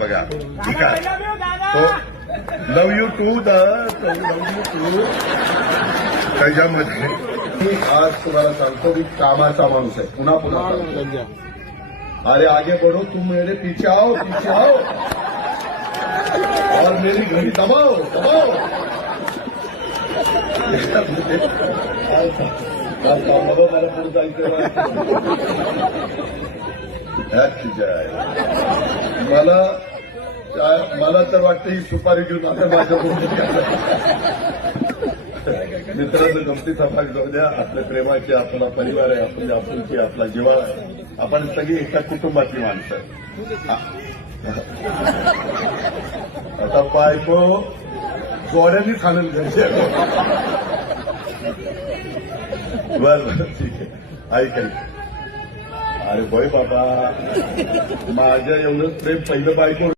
बघा ठीक आहे तो लव यू टू त्याच्यामध्ये मी आज तुम्हाला सांगतो की कामाचा माणूस आहे पुन्हा पुन्हा सांगतो. अरे आगे बढ़ो तुम मेरे पीछे आओ और मेरी घड़ी दबाओ मला पुढे जायचं मला तर वाटतं ही सुपारी घेऊन आता माझ्या मित्रांनो गमतीचा भाग जाऊ द्या. आपल्या प्रेमाची आपला परिवार आहे, आपली आपुलकी आपला जिव्हाळा आहे. आपण सगळी एका कुटुंबातली माणसं. आता बायको गोड्यांनी खाणं घ्यायचे. बरं ठीक आहे ऐक. अरे होय बाबा माझ्या एवढं प्रेम पहिलं बायको